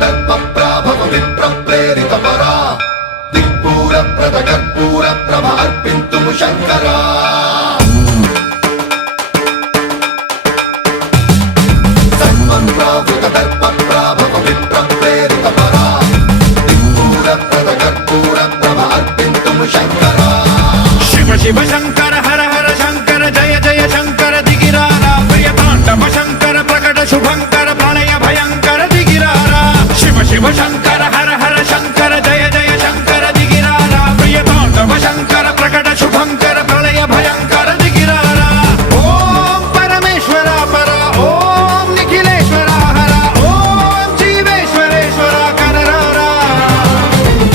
దర్పప్రాభవ విప్ర ప్రేరిత పరా దిక్పూర ప్రద కర్పూర ప్రభ అర్పింతుము శంకరా